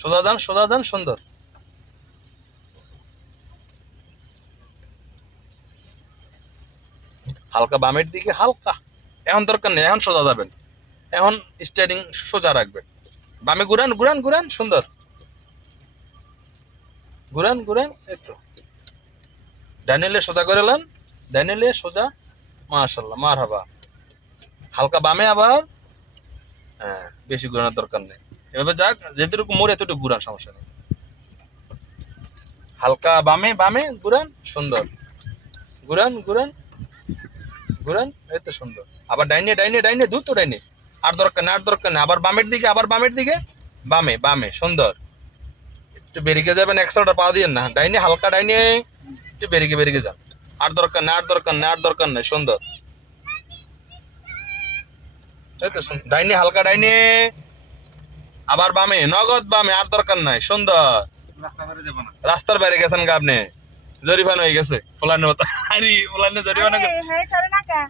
সোজা যান সোজা যান, সুন্দর। হালকা বামের দিকে, হালকা। এখন দরকার নেই, এখন সোজা যাবেন। এখন স্টার্টিং সোজা রাখবেন। বামে ঘুরান ঘুরান ঘুরান, সুন্দর। ঘুরান ঘুরান এই তো ডাইনেলে সোজা করে নেন। ডাইনেলে সোজা। মাশাল্লাহ মার হাবা হালকা বামে আবার। হ্যাঁ বেশি ঘুরানোর দরকার নেই। এভাবে যাক যেটুকু মোড় এতটুকু ঘুরান সমস্যা নেই। হালকা বামে বামে, ঘুরান, সুন্দর। ঘুরান ঘুরান ঘুরান, এই তো সুন্দর। আবার ডাইনে ডাইনে ডাইনে, দ্রুত ডাইনে। আর দরকার নেই, আর দরকার নেই। আবার বামের দিকে, আবার বামের দিকে। বামে বামে, সুন্দর। একটু বেরিকে যাবেন এক্সট্রাটা পা দিয়ে না। ডাইনে, হালকা ডাইনে, একটু বেরিকে বেরিকে যান। আর দরকার নেই, আর দরকার না আর দরকার নেই, সুন্দর। এই তো সুন্দর। ডাইনে, হালকা ডাইনে আবার বামে নগদ বামে আর দরকার নাই সুন্দর। রাস্তার বাইরে গেছেন গা আপনি। জরিফান হয়ে গেছে ফোলানো জরিফান আরে ফুলানি জরিফানা হ্যাঁ